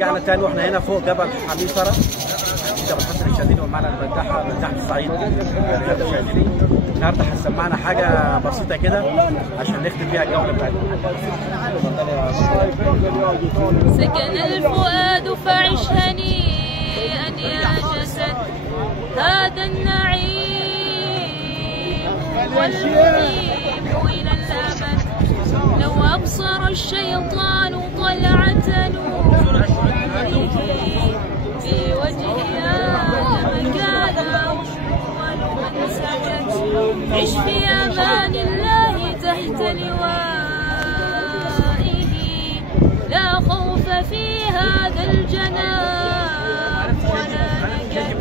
رجعنا تاني واحنا هنا فوق جبل حميصرة جبل حسن الشاذلي ومعنا المداحة مداحة الصعيد جبل الشاذلي. النهارده هتسمعنا حاجة بسيطة كده عشان نختم بيها الجولة بتاعتنا. سكن الفؤاد فعش هنيئا يا جسد هذا النعيم والمقيم إلى الأبد. لو أبصر الشيطان طلعة نور في وجه آدم كان أول من سجد. عش في أمان الله تحت لوائه، لا خوف في هذا الجنان ولا نجد.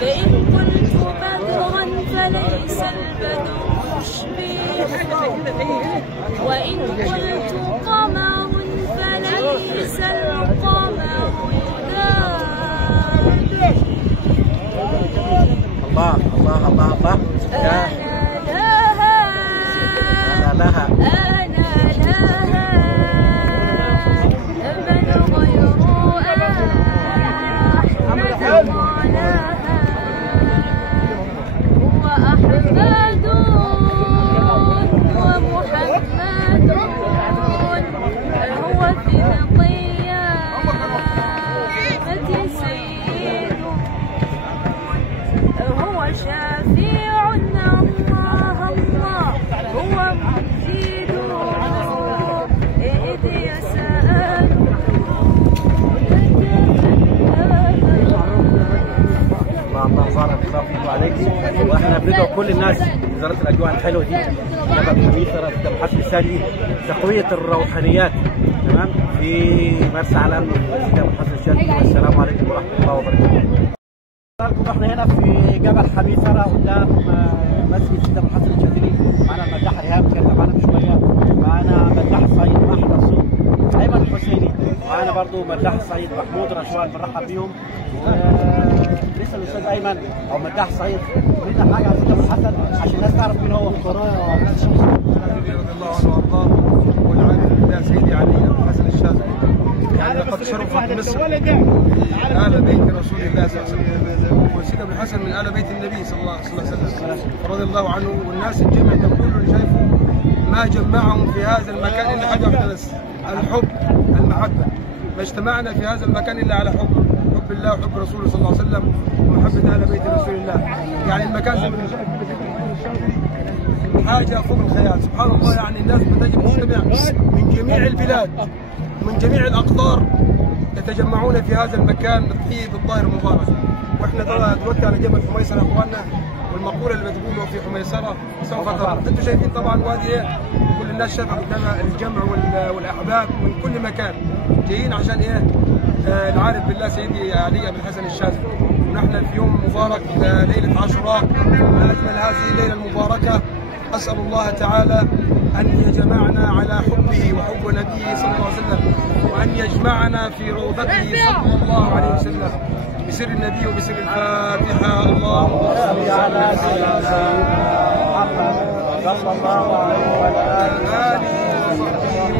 فإن قلت بدرا فليس البدر مشبهه، وإن قلت قمر فليس القمر يداد. الله الله الله الله. أنا لها أنا لها أنا لها من غير أحمد ولاها. وأحمد ومحمد هو في القيامة سيد، هو شفيع الله الله، هو مجيد إذ يسأل. الله بارك الله فيك وعليك. واحنا بندعو كل الناس وزارة الأجواء الحلوة دي جبل حميصرة جبل حسن الشاذلي تقوية الروحانيات تمام في مرسى علم جبل حسن الشاذلي. والسلام عليكم ورحمة الله وبركاته. احنا هنا في جبل حميصرة قدام مسجد سيدي ابو حسن الشاذلي. معنا المداحة ريهام كانت معنا من شوية، معنا مداحة الصعيد احمد صوت ايمن الحسيني، معنا برضه مداحة الصعيد محمود رشوان بنرحب بيهم. لسه الاستاذ ايمن او مداح الصعيد قلنا حاجه عن سيدي ابو الحسن عشان الناس تعرف مين هو. رضي الله عنه وارضاه والعارف بالله سيدي علي ابو الحسن الشاذلي. يعني لقد شرفت مصر آل بيت رسول الله صلى الله عليه وسلم، وسيدي ابو الحسن من آل بيت النبي صلى الله عليه وسلم رضي الله عنه. والناس الجميع تقول اللي شايفه ما جمعهم في هذا المكان الا حاجه واحده بس، الحب المحبه. ما اجتمعنا في هذا المكان الا على حب الله وحب رسوله صلى الله عليه وسلم ومحبه آل بيت رسول الله. يعني المكان زي ما شايف حاجه فوق الخيال سبحان الله. يعني الناس بتجي تجتمع من جميع البلاد من جميع الاقطار يتجمعون في هذا المكان الطيب الطاهر المبارك. واحنا دلوقتي على جبل حميصرة يا اخواننا، والمقوله اللي بتقولوا في حميصرة سوف ترى. انتم شايفين طبعا وادي ايه؟ كل الناس شايفه قدامها الجمع والاحباب من كل مكان جايين عشان ايه؟ نعرف بالله سيدي علي ابو الحسن الشاذلي. ونحن في يوم مبارك ليله عاشوراء، من اجمل هذه الليله المباركه. اسال الله تعالى ان يجمعنا على حبه وحب نبيه صلى الله عليه وسلم، وان يجمعنا في روضته صلى الله عليه وسلم بسر النبي وبسر الفاتحه. اللهم صل على سيدنا محمد صلى الله عليه وعلى اله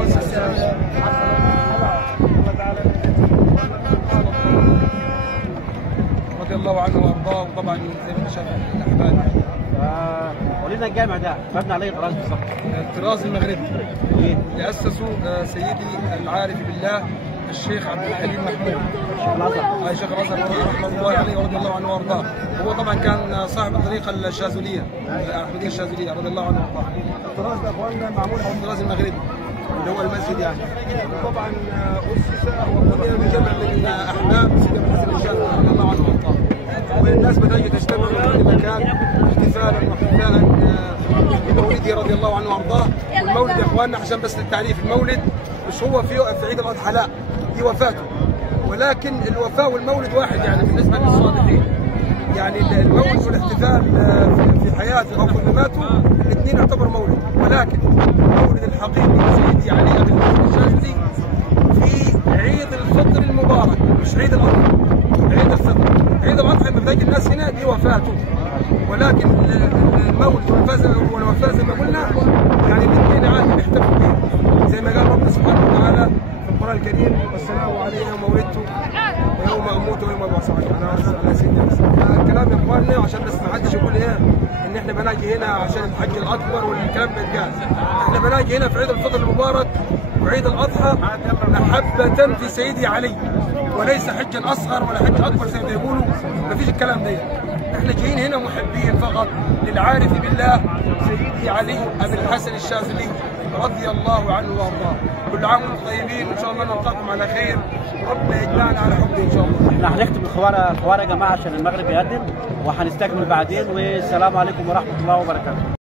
وصحبه وسلم. رضي الله عنه وارضاه. وطبعا زي ما شاف الاحباب. قول لنا الجامع ده مبني عليه طراز بالظبط؟ الطراز المغربي اللي اسسه سيدي العارف بالله الشيخ عبد الحليم محمود شيخ الازهر رحمه الله عليه ورضي الله عنه وارضاه. هو طبعا كان صاحب الطريقه الشاذليه الاحمديه الشاذليه رضي الله عنه وارضاه. الطراز ده اخواننا معمول على الطراز المغربي اللي هو المسجد يعني. طبعا اسس وقضي بجمع من احباب سيدي ابو الحسن الشاذلي رضي الله عنه وارضاه. والناس بدأت تجتمع في كل مكان احتفالا واحتفالا بمولده رضي الله عنه وارضاه. والمولد يا اخواننا عشان بس للتعريف، المولد مش هو في عيد الاضحى، لا، دي وفاته. ولكن الوفاه والمولد واحد يعني بالنسبه للصادقين. يعني المولد والاحتفال في حياته او في مماته الاثنين يعتبر مولد. ولكن المولد الحقيقي سيدي علي ابو الحسن الشاذلي في عيد الفطر المبارك، مش عيد الاضحى، عيد الفطر. عيد الاضحى لما بتجي الناس هنا دي وفاته. ولكن المولد والوفاه زي ما قلنا يعني الاثنين عادي نحتفل بهم زي ما قال ربنا سبحانه وتعالى القران الكريم والسلام علي يوم ولدت ويوم اموت ويوم ابعث على سيدنا الكلام يا اخواننا عشان بس ما حدش يقول ايه ان احنا بناجي هنا عشان الحج الاكبر والكلام ده يتقال. احنا بناجي هنا في عيد الفطر المبارك وعيد الاضحى محبه في سيدي علي، وليس حجا اصغر ولا حج اكبر زي ما يقولوا، ما فيش الكلام ده. احنا جايين هنا محبين فقط للعارف بالله سيدي علي ابي الحسن الشاذلي رضي الله عنه وارضاه. كل عام وانتم طيبين، وان شاء الله نلقاكم على خير وربنا يجمعنا على حبه ان شاء الله. احنا هنختم الحوار يا جماعه عشان المغرب يقدم وهنستكمل بعدين، والسلام عليكم ورحمه الله وبركاته.